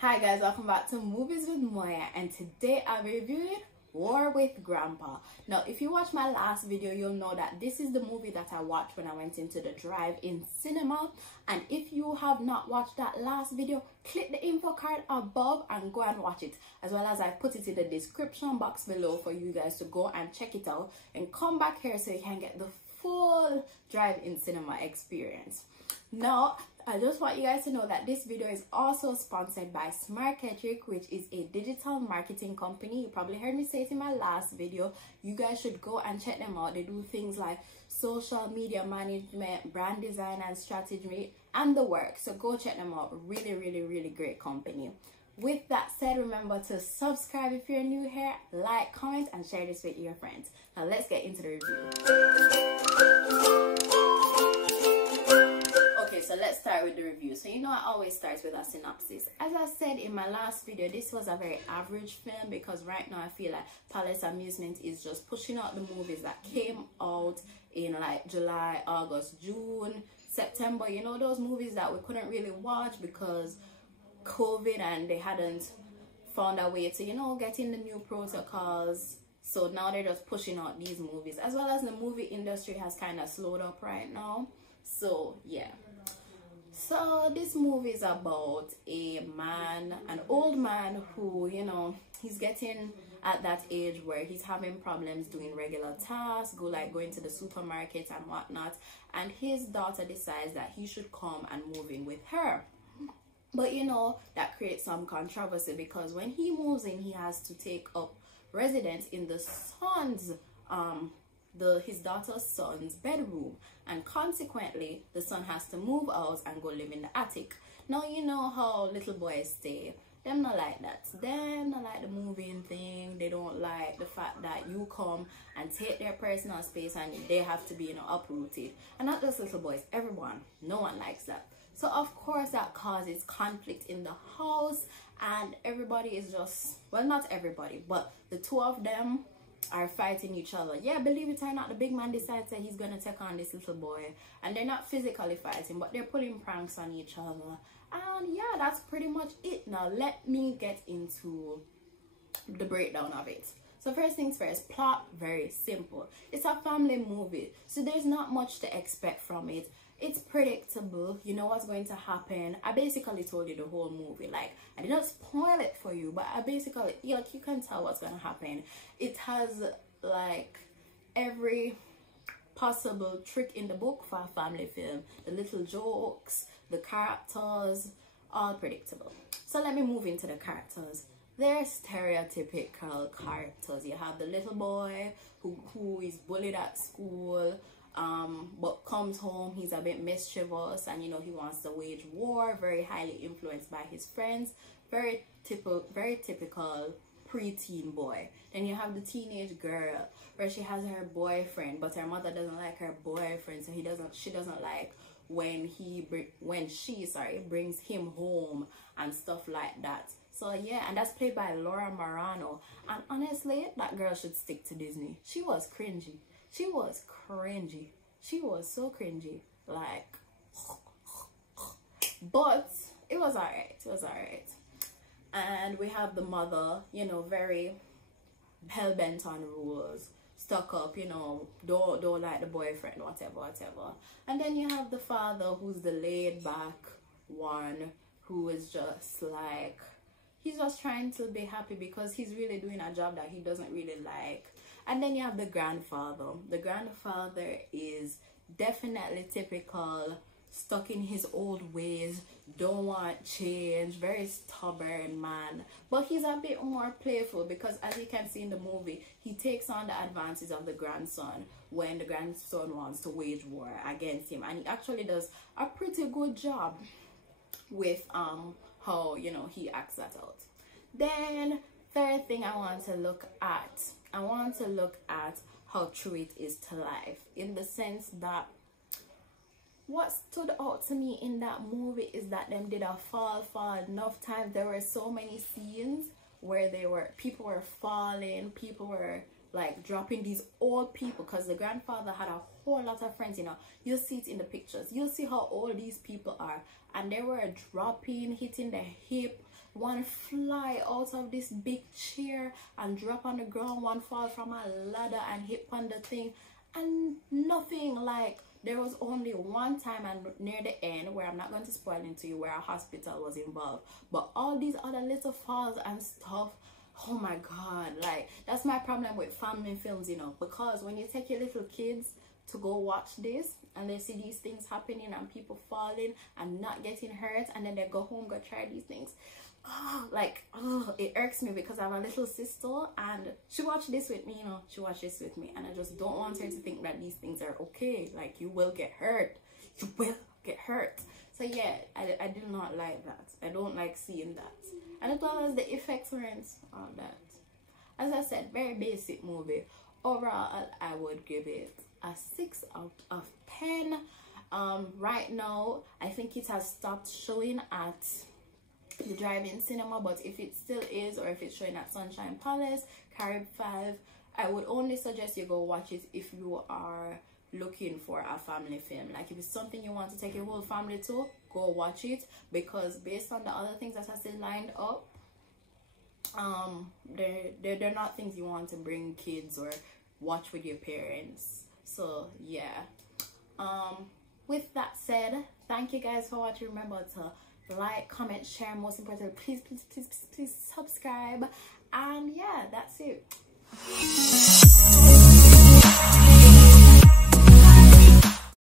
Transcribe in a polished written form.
Hi guys, welcome back to Movies with Moya, and today I'll be reviewing War with Grandpa. Now if you watched my last video, you'll know that this is the movie that I watched when I went into the drive-in cinema. And if you have not watched that last video, click the info card above and go and watch it, as well as I put it in the description box below for you guys to go and check it out and come back here so you can get the full drive-in cinema experience. Now I just want you guys to know that this video is also sponsored by Smarketric, which is a digital marketing company. You probably heard me say it in my last video. You guys should go and check them out. They do things like social media management, brand design and strategy, and the work. So go check them out. Really great company. With that said, remember to subscribe if you're new here, like, comment, and share this with your friends. Now let's get into the review. So let's start with the review. So you know I always start with a synopsis. As I said in my last video, this was a very average film because right now I feel like Palace Amusement is just pushing out the movies that came out in like July, August, June, September. You know, those movies that we couldn't really watch because COVID and they hadn't found a way to, you know, get in the new protocols. So now they're just pushing out these movies, as well as the movie industry has kind of slowed up right now. So yeah. So this movie is about a man, an old man who, you know, he's getting at that age where he's having problems doing regular tasks, going to the supermarket and whatnot. And his daughter decides that he should come and move in with her. But you know, that creates some controversy because when he moves in, he has to take up residence in the son's his daughter's son's bedroom, and consequently the son has to move out and go live in the attic. Now you know how little boys stay. Them not like that. Them not like the moving thing. They don't like the fact that you come and take their personal space and they have to be, you know, uprooted. And not just little boys, everyone. No one likes that. So of course that causes conflict in the house, and everybody is just, well, not everybody, but the two of them are fighting each other. Yeah, believe it or not, the big man decides that he's gonna take on this little boy, and they're not physically fighting, but they're pulling pranks on each other. And yeah, that's pretty much it. Now let me get into the breakdown of it. So first things first, plot, very simple. It's a family movie, so there's not much to expect from it. It's predictable. You know what's going to happen. I basically told you the whole movie. Like, I did not spoil it for you, but I basically, like, you can tell what's going to happen. It has like every possible trick in the book for a family film. The little jokes, the characters, all predictable. So let me move into the characters. They're stereotypical characters. You have the little boy who is bullied at school, but comes home, he's a bit mischievous, and you know, he wants to wage war, very highly influenced by his friends. Very typical preteen boy. Then you have the teenage girl where she has her boyfriend, but her mother doesn't like her boyfriend, so she doesn't like when she brings him home and stuff like that. So yeah, and that's played by Laura Marano, and honestly that girl should stick to Disney. She was cringy. She was cringy. She was so cringy, like, but it was alright. It was alright. And we have the mother, you know, very hell-bent on rules, stuck up, you know, don't like the boyfriend, whatever. And then you have the father, who's the laid-back one, who is just like, he's just trying to be happy because he's really doing a job that he doesn't really like. And then you have the grandfather. The grandfather is definitely typical, stuck in his old ways, don't want change, very stubborn man. But he's a bit more playful because, as you can see in the movie, he takes on the advances of the grandson when the grandson wants to wage war against him. And he actually does a pretty good job with how, you know, he acts that out. Then third thing I want to look at how true it is to life, in the sense that what stood out to me in that movie is that them did a fall enough times. There were so many scenes where people were falling, people were like dropping these old people, because the grandfather had a whole lot of friends, you know. You'll see it in the pictures. You'll see how old these people are, and they were dropping, hitting the hip. one fly out of this big chair and drop on the ground, one fall from a ladder and hit on the thing, and nothing. Like, there was only one time and near the end, where I'm not going to spoil it to you, where a hospital was involved, but all these other little falls and stuff, oh my god. Like, that's my problem with family films, you know, because when you take your little kids to go watch this and they see these things happening and people falling and not getting hurt, and then they go home, go try these things, it irks me, because I have a little sister and she watched this with me, you know, she watched this with me, and I just don't want her to think that these things are okay. Like, you will get hurt, you will get hurt. So yeah, I do not like that. I don't like seeing that. And as well as the effects weren't all that. As I said, very basic movie. Overall, I would give it a 6 out of 10. Right now, I think it has stopped showing at the drive-in cinema, but if it still is, or if it's showing at Sunshine Palace, Carib 5, I would only suggest you go watch it if you are looking for a family film. Like, if it's something you want to take your whole family to, go watch it, because based on the other things that are still lined up, they're not things you want to bring kids or watch with your parents. So yeah, with that said, thank you guys for watching. Remember to like, comment, share, most importantly, please subscribe. And yeah, that's it.